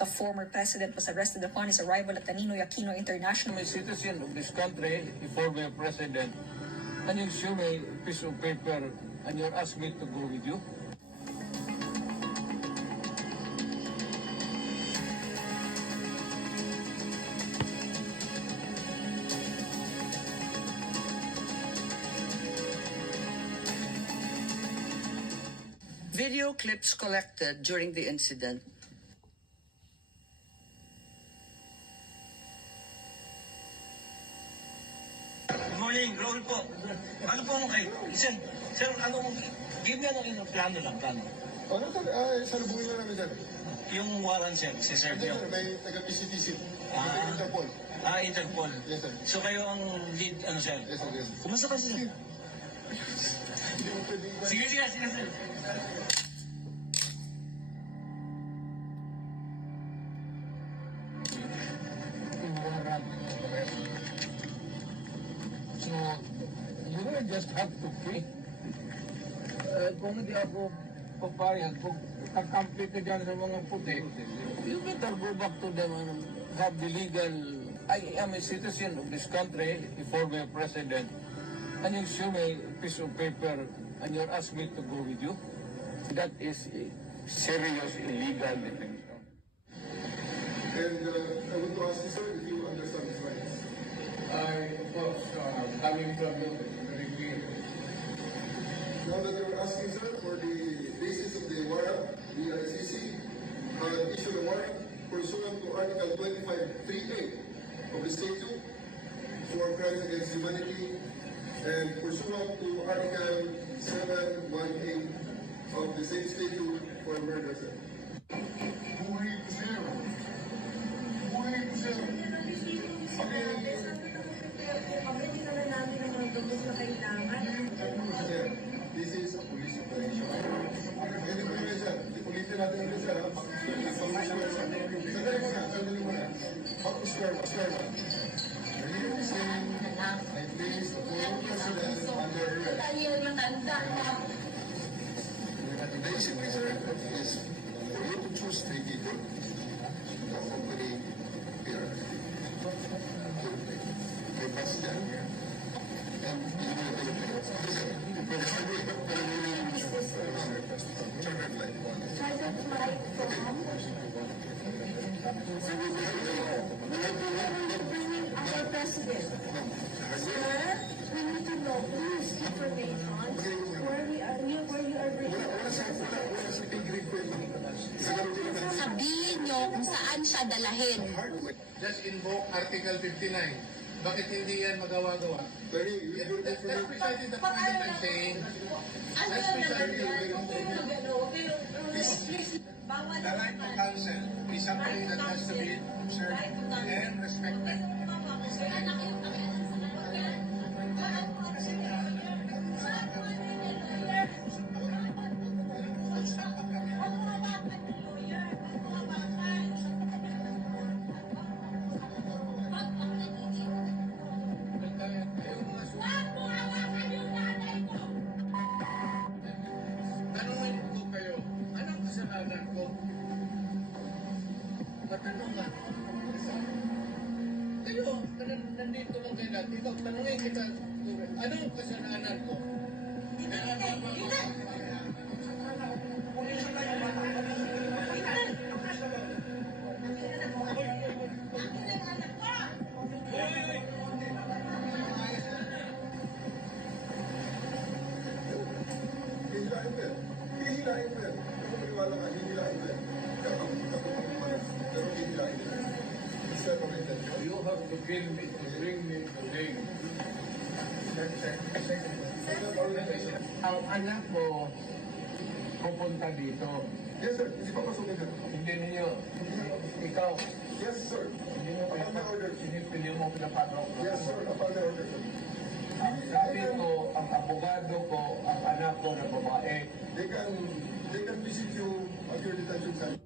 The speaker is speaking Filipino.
the former president was arrested upon his arrival at the Ninoy Aquino International. I'm a citizen of this country, a former president, and you show me a piece of paper and you ask me to go with you. Video clips collected during the incident. Good morning, Raul po. Ano po ay, sir, give me ano, plano lang. Ano sir, salubungin na namin sir. Yung warrant sir, si Sergio. Sir, may taga-PCTC. Ah. Interpol. Interpol. Yes sir. So kayo ang lead, ano sir? Yes sir, yes sir. Kumusta ka sir? Hindi mo pwedeng iba. Sige sir. Warrant. So, you will just have to pay. Kung hindi ako papayag, kung kakampi ka dyan sa mga puti, you better go back to them and have the legal... I am a citizen of this country, a former president, and you show me a piece of paper and you ask me to go with you. That is a serious illegal detention. And I want to ask you sir if you understand these rights. Of course, coming from you, it's very clear. Now that you're asking sir for the basis of the warrant, the ICC issued a warrant pursuant to Article 25(3)(a) of the statute for crimes against humanity and pursuant to Article 718 of the same statute for murder sir. Buhay po sir. Buhay po sir. Pabili na namin ang mga gamot na kailangan. Sir, this is a police operation. Pwede ko yun, sir. Ulitin natin ulit, sir. Sandali mo na. Square one. Earlier saying, I place the former president under arrest. Basically, sir, is for you to choose three people, the company here, the president, and you will take a chartered flight one. Chartered flight from? Bringing our president. Sir, we need to know whose information where you are bringing our president. Sabihin nyo kung saan siya dalahin. Just invoke Article 59. Bakit hindi yan magawa-gawa? That's precisely the point that I'm saying. That's precisely the right to counsel is something that has to be observed and respected. Tanungin ko kayo, anong kasalanan ko? Matanong nga. Kayo, nandito lang kayo lahat. Ikaw, tanungin kita, anong kasalanan ko? Hihilain mo yan. Kung maniwala ka, hihilain mo yan. Kapag manas, pero hihilain mo yan. It's not my intention. You have to kill me to bring me to him. Ang anak mo pupunta dito. Yes sir, hindi pa pasukin sir. Hindi ninyo. Ikaw. Yes sir. Hindi mo Upon my order. pinipili mo pinapasok. Yes sir, upon my order sir. Ang sabi ko, ang abogado ko, ang anak ko na babae. They can visit you at your detention center.